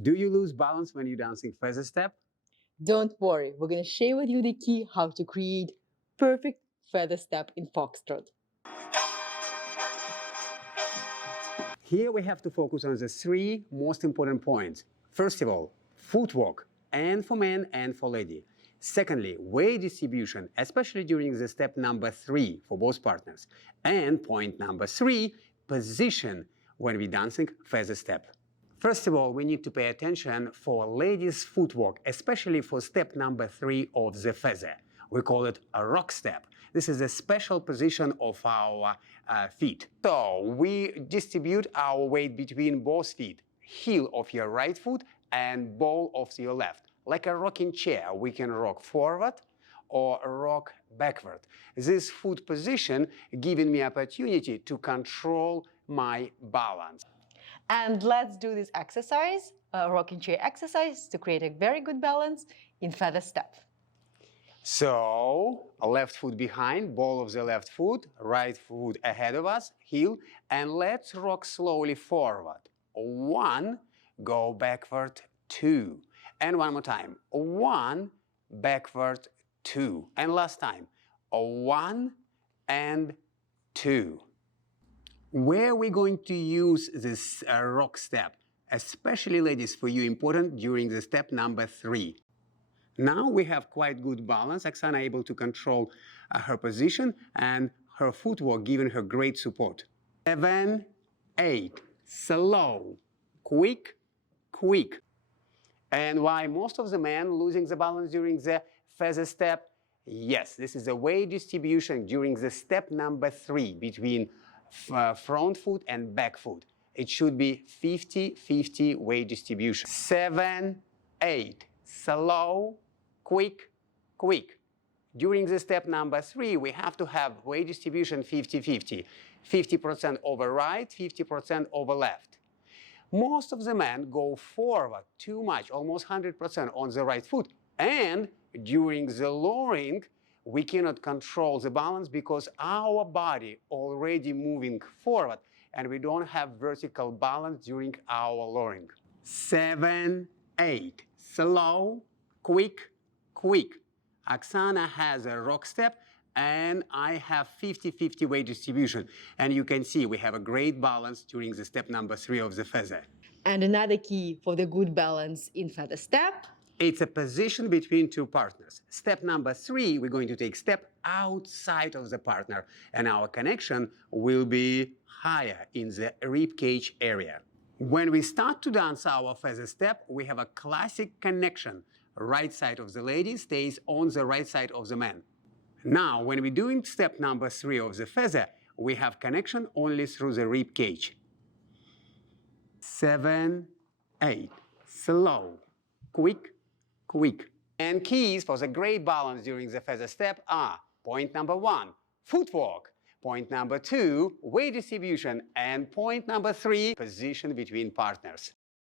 Do you lose balance when you're dancing feather step? Don't worry, we're going to share with you the key how to create perfect feather step in Foxtrot. Here we have to focus on the three most important points. First of all, footwork, and for men and for lady. Secondly, weight distribution, especially during the step number 3 for both partners. And point number 3, position when we're dancing feather step. First of all, we need to pay attention for ladies' footwork, especially for step number 3 of the feather. We call it a rock step. This is a special position of our feet. So we distribute our weight between both feet, heel of your right foot and ball of your left. Like a rocking chair, we can rock forward or rock backward. This foot position giving me opportunity to control my balance. And let's do this exercise, rocking chair exercise, to create a very good balance in feather step. So, left foot behind, ball of the left foot, right foot ahead of us, heel, and let's rock slowly forward. 1, go backward, 2. And one more time. 1, backward, 2. And last time. 1 and 2. Where are we going to use this rock step? Especially, ladies, for you important during the step number 3. Now we have quite good balance. Oksana able to control her position and her footwork giving her great support. 7, 8, slow, quick, quick. And why most of the men losing the balance during the feather step? Yes, this is a weight distribution during the step number 3 between front foot and back foot. It should be 50-50 weight distribution. 7, 8, slow, quick, quick. During the step number 3, we have to have weight distribution 50-50. 50% over right, 50% over left. Most of the men go forward too much, almost 100% on the right foot. And during the lowering, we cannot control the balance because our body already moving forward and we don't have vertical balance during our lowering. 7, 8, slow, quick, quick. Oksana has a rock step and I have 50-50 weight distribution. And you can see we have a great balance during the step number 3 of the feather. And another key for the good balance in feather step. It's a position between two partners. Step number 3, we're going to take step outside of the partner and our connection will be higher in the rib cage area. When we start to dance our feather step, we have a classic connection. Right side of the lady stays on the right side of the man. Now, when we're doing step number 3 of the feather, we have connection only through the rib cage. 7, 8, slow, quick, quick. And keys for the great balance during the feather step are point number 1, footwork. Point number 2, weight distribution. And point number 3, position between partners.